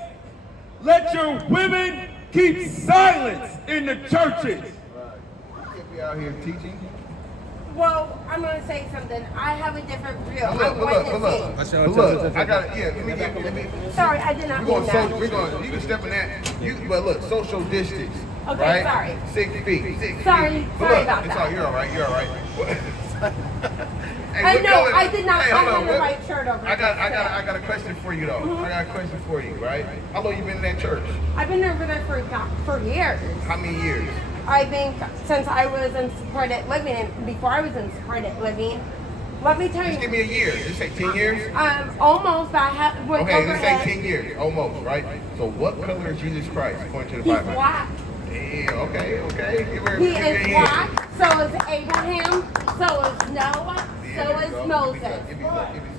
Let your women keep silence in the churches. You can't be out here teaching. Well, I'm gonna say something. I have a different view. Look, I'm witnessing. look. I got yeah. Let me. Sorry, I did not mean that. We're going. You can step in that. But look, social distance. Okay, right? sorry. 6 feet. 6 feet. Sorry But look, about it's that. all, you're all right. You're all right. Hey, I what know, color- I did not. Hey, I hold had on, the what- right shirt over. I got a question for you though. I got a question for you, right? How long you been in that church? I've been over there for years. How many years? I think since I was in supported living, and before I was in supported living, let me tell Just give you, me a year. Just say 10 years. almost I went Okay, over let's say 10 years. Almost, right? So what color is Jesus Christ according to the He's Bible? black. Yeah, okay. He is black. So is Abraham. So is Noah. So is Moses. Give me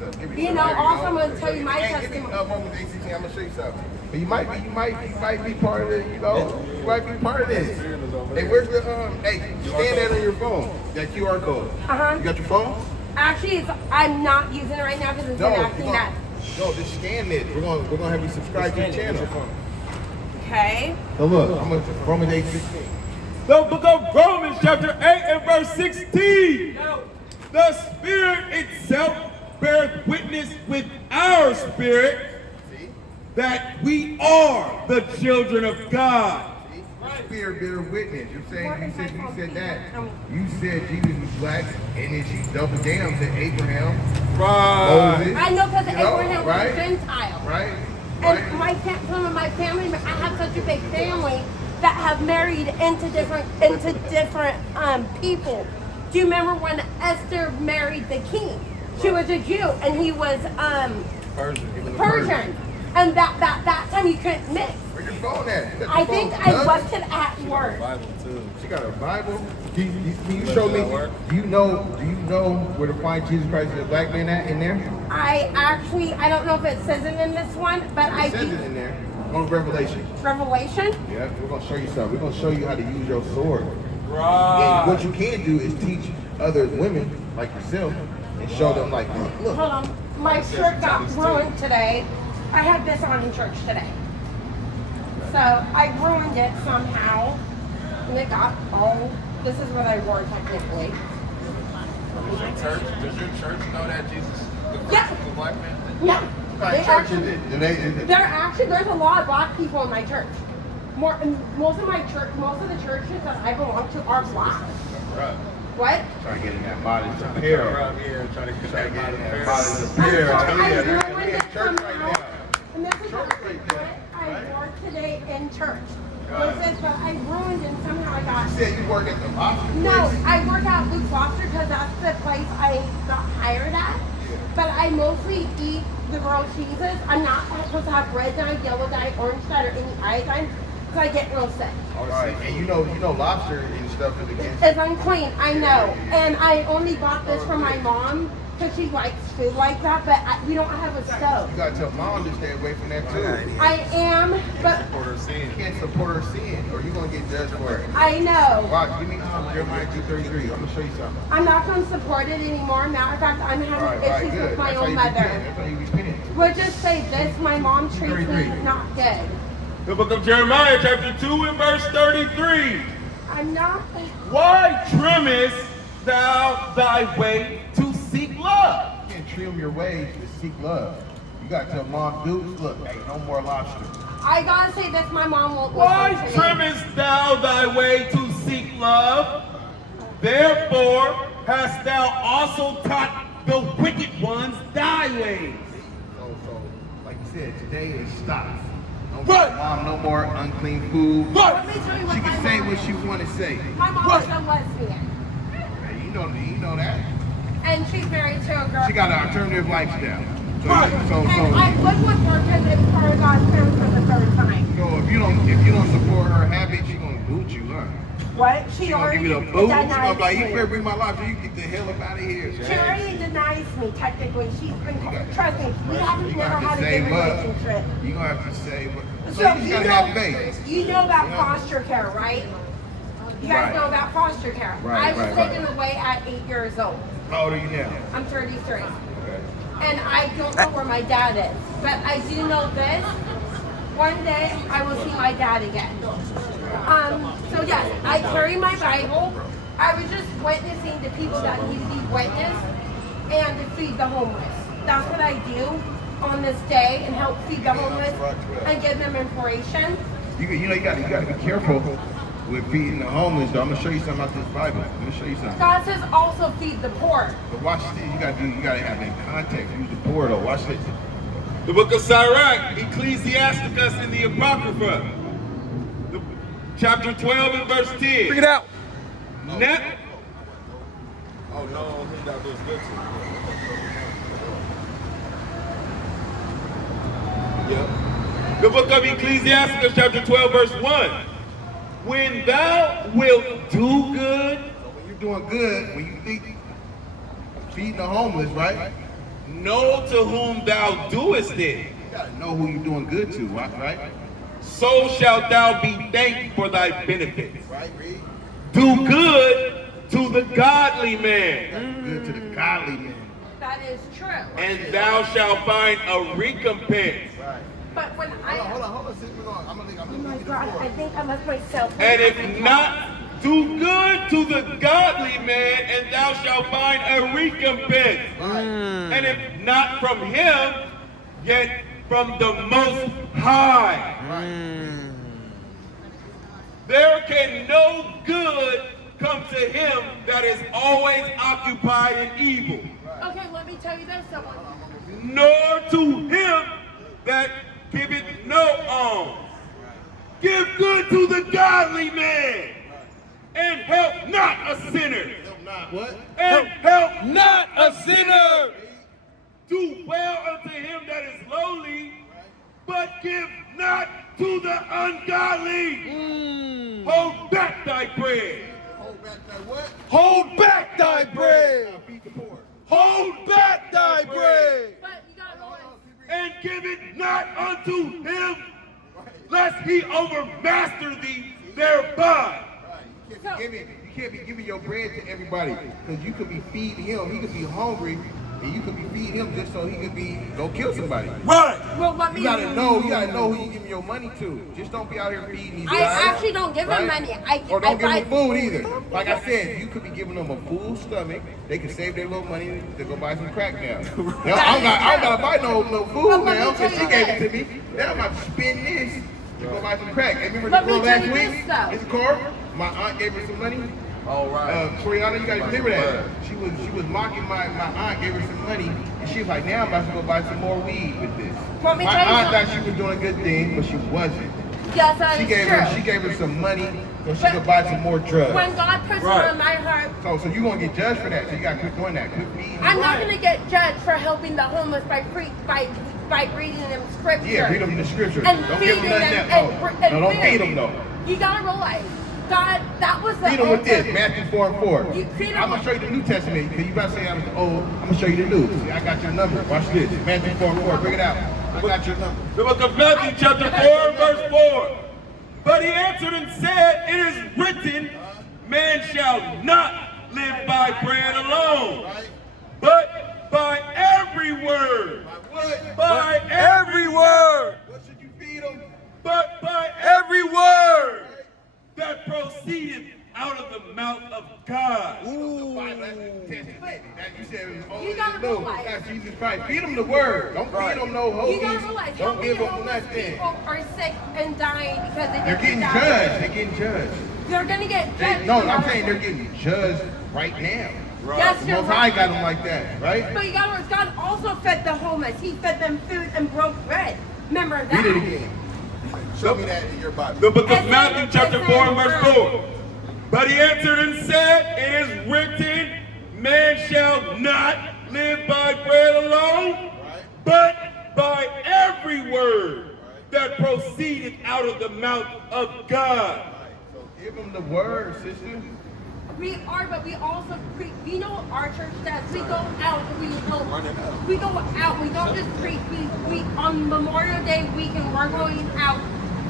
some. You know, also I'm going to tell you my testimony. Romans 8:16. I'm gonna show you something. But you might be part of it. You know, you might be part of this. Hey, where's the Hey, scan that on your phone. That QR code. You got your phone? Actually, I'm not using it right now because it's been acting that. No, just scan this. We're gonna have you subscribe to the channel. Okay. So look, I'm gonna Romans 8:16. The book of Romans chapter 8 and verse 16. The Spirit itself bears witness with our spirit that we are the children of God. Spirit bear witness. You said that. You said Jesus was black, and then she doubled down to Abraham. Moses. I know because Abraham was right? a Gentile. Right. And some of my family, I have such a big family that have married into different people. Do you remember when Esther married the king? She was a Jew and he was Persian. And that time you couldn't mix. Where's your phone at? I think I left it at work. She got a Bible. Can you show me? Do you know where to find Jesus Christ as a black man at in there? I don't know if it says it in this one, but It says it in there. On Revelation. Revelation? Yeah, we're gonna show you something. We're gonna show you how to use your sword. Right. And what you can do is teach other women like yourself and show them like, look. Hold on. My shirt got ruined today. I had this on in church today. So I ruined it somehow. And it got this is what I wore technically. Does your church know that Jesus is the black man? Yeah. What church is it? There's a lot of black people in my church. Most of the churches that I belong to are black. Right. What? Trying to get in that modest apparel. Around here trying to get that Modest apparel. I ruined We're in it church right somehow. now. And this is what I wore today in church. But I ruined it somehow I got. You said you work at the lobster place? No, I work at Luke's Lobster because that's the place I got hired at. But I mostly eat the grilled cheeses. I'm not supposed to have red dye, yellow dye, orange dye, or any iodine because I get real sick. All right, and you know lobster and stuff is against. It's unclean, I know. And I only bought this for my mom because she likes food like that, but we don't have a stove. You gotta tell mom to stay away from that too. I am, but You can't support her sin, or you're gonna get judged for it. I know. Watch, give me Jeremiah 2:33. I'm gonna show you something. I'm not going to support it anymore. Matter of fact, I'm having issues good. with my That's how own you mother. repent. That's how you repent. We'll just say this, my mom treats me not good. The book of Jeremiah chapter 2 and verse 33. I'm not. Why trimmest thou thy way to seek love? You can't trim your ways to seek love. You gotta tell mom, dudes, look, hey, no more lobster. I gotta say this, my mom won't Why listen to me. trimmest thou thy way to seek love? Therefore hast thou also taught the wicked ones thy ways. So, like you said, today is stop. Right. Mom, no more unclean food. Let me tell you what She my can say mom what she want to say. My mom is a lesbian. Hey, you know that. And she's married to a girl. She got an alternative lifestyle. So, Right. And I live with her because it's part of God's plan for the third time. so if you don't support her habit, she gonna boot you, huh? What? She She gonna already give you the boot. She gonna denies be like, you me. better bring my lobster. You get the hell up out of here. She already denies me, technically. She's been, trust me, we haven't You never gonna have had to a save good up. relationship. You gonna have to save up. So So you just gotta have faith. you know about foster care, right? You guys Right. know about foster care. Right, I was right, taken right. away at 8 years old. How old are you now? I'm 33. Okay. And I don't know where my dad is. But I do know this. One day I will see my dad again. So yes, I carry my Bible. I was just witnessing to people that need to be witnessed and to feed the homeless. That's what I do on this day and help feed the homeless and give them inspiration. You gotta be careful with feeding the homeless. Though I'm gonna show you something about this Bible. I'm gonna show you something. God says also feed the poor. But watch this. You gotta have that context. Use the poor though. Watch this. The book of Sirach, Ecclesiasticus, and the Apocrypha. chapter 12 and verse 10. Bring it out. Now, Oh no, whom thou doest good to. Yep. the book of Ecclesiastes, chapter 12, verse 1. When thou wilt do good, So when you're doing good, when you think feeding the homeless, right? know to whom thou doest it, You gotta know who you're doing good to, right? so shalt thou be thanked for thy benefits. Right, read. Do good to the godly man, Good to the godly man. That is true. and thou shalt find a recompense. Right. But when Hold on. See, we're going. I'm oh gonna my leave the God, floor. I think I left myself. And if not, do good to the godly man, and thou shalt find a recompense. And if not from him, yet from the Most High. There can no good come to him that is always occupied in evil, Okay, let me tell you this, someone. nor to him that giveth no alms. Give good to the godly man, and help not a sinner. What? And help Not a sinner. do well unto him that is lowly, but give not to the ungodly. Hold back thy bread. Hold back that what? Hold back thy bread. Feed the poor. Hold back thy bread. But you gotta know And give it not unto him, lest he overmaster thee thereby. You can't be giving your bread to everybody, because you could be feeding him. He could be hungry, and you could be feeding him just so he could go kill somebody. Right. Well, let me. You gotta know who you giving your money to. Just don't be out here feeding these I guys. actually don't give them money. Or don't give buy them food either. Like I said, you could be giving them a full stomach. They can save their little money to go buy some crack now. Now I don't gotta buy no food But let me now, tell because you she gave it this. to me. Now I'm about to spend this to go buy some crack. Hey, remember Let the me girl tell last you week? this, though. It's Cor. My aunt gave her some money. All right. Soriana, you gotta remember that. She was mocking my aunt, gave her some money, and she was like, now I'm about to go buy some more weed with this. Let me My tell you aunt something. thought she was doing a good thing, but she wasn't. Yes, that She is gave true. her some money so she But could buy some more drugs. When God puts it Right. on my heart, So you gonna get judged for that. So you gotta quit doing that. Quit feeding. I'm not gonna get judged for helping the homeless by reading them scripture. Yeah, read them the scriptures. And Don't give them feeding nothing them else. No, don't feed them though. You gotta realize, God, that was the Feed them with this, ultimate- Matthew 4:4. You feed 'em I'm gonna show you the New Testament because you about to say I was old. I'm gonna show you the New. See, I got your number. Watch this. Matthew 4:4. Bring it out. I got your number. The book of Matthew, chapter 4, verse 4. But he answered and said, it is written, man shall not live by bread alone, but by every word. What? By Every word. What should you feed them? but by Every word. that proceeded out of the mouth of God. The Bible, that's the New Testament. That you said it was old You gotta and new. realize- That's Jesus Christ. Feed them the word. Don't feed them no You gotta hoagies. realize how Don't many give them homeless nothing. people are sick and dying because they They're getting die. judged. They're getting judged. They're gonna get judged. No, no I'm matter saying they're what. getting judged right now. Yes, The you're Most High right. got them like that, right? But you gotta realize, God also fed the homeless. He fed them food and broke bread. Remember that? Read it again. Show me that in your Bible. The book of Matthew, chapter 4, and verse 4. But he answered and said, it is written, man shall not live by bread alone, but by every word that proceeded out of the mouth of God. So give them the word, sister. We are, but we also preach. You know what our church does? We go out and we help. We go out. We don't just preach. We on Memorial Day weekend we're going out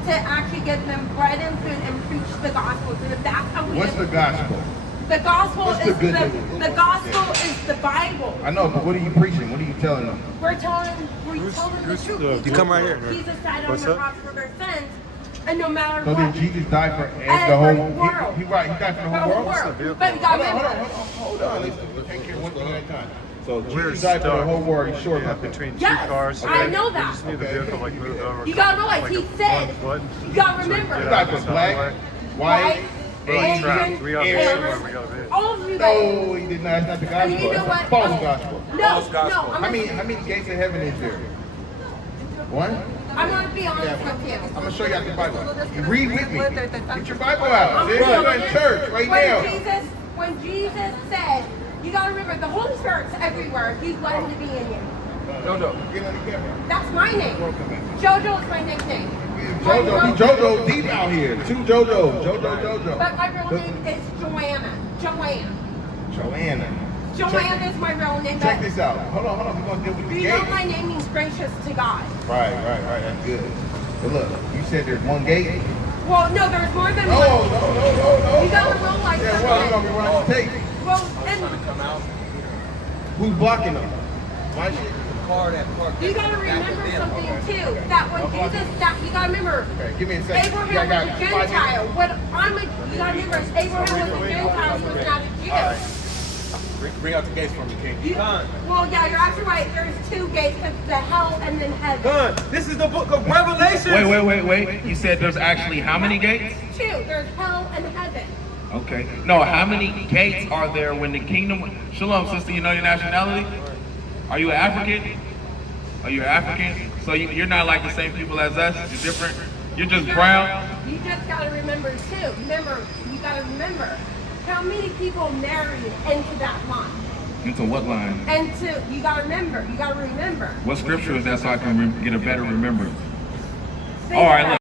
to actually get them bread and food and preach the gospel to them. That's how we. What's the gospel? The gospel What's the is good news? the gospel is the Bible. I know, but what are you preaching? What are you telling them? We're telling them the truth. You come right here. Jesus died on What's the up? cross for their sins, and no matter So what. did Jesus die for the Every whole world. He died for the whole world? But we got Hold on. Let's take care of one thing at a time. So We're Jesus died for the stuck. whole world. He's short Yeah, of between two Yes, cars. I know We that. just need the vehicle like moved over. You gotta realize like he a said. one foot. You gotta So we remember. can He get out died of for the black, highway. white, Like trapped. Asian, We got Asian. everywhere we gotta be. all of you guys. No, he did not. That's not the And gospel. you know That's what? a false gospel. No, no. How many gates of heaven is there? One? I'm going to be honest with you. I'm gonna show you out the Bible. You read with me. Get your Bible out. I'm See, gonna be you're in honest. church right now. When Jesus said, you got to remember, the Holy Spirit's everywhere. He's wanting to be in you. Jojo, get on the camera. That's my name. Jojo is my nickname. Jojo deep out here. Two Jojo. But my real name is Joanna. Joanna is my real name. Check this out. Hold on. We're gonna deal with the You gate. know my name means gracious to God. Right. That's good. But look, you said there's one gate. Well, no, there's more than No. one. You gotta realize Yeah, well, we're gonna be running the tape. Well, and Who's blocking them? My shit. you gotta remember something too. That when Jesus, you gotta remember, Okay, give me a second. Abraham Yeah, I was got a 5 minutes. Gentile. You gotta remember, Abraham was a Gentile. He was not a Jew. All right. Bring out the gates for me, King. Well, yeah, you're actually right. There's 2 gates, the hell and then heaven. This is the book of Revelation. Wait. You said there's actually how many gates? 2. There's hell and heaven. Okay. No, how many gates are there when the kingdom? Shalom, sister. You know your nationality? Are you African? So you're not like the same people as us? You're different? You're just brown? You just gotta remember too. You gotta remember how many people married into that line. Into what line? You gotta remember. What scripture is that so I can get a better remembrance? Think All right, about look.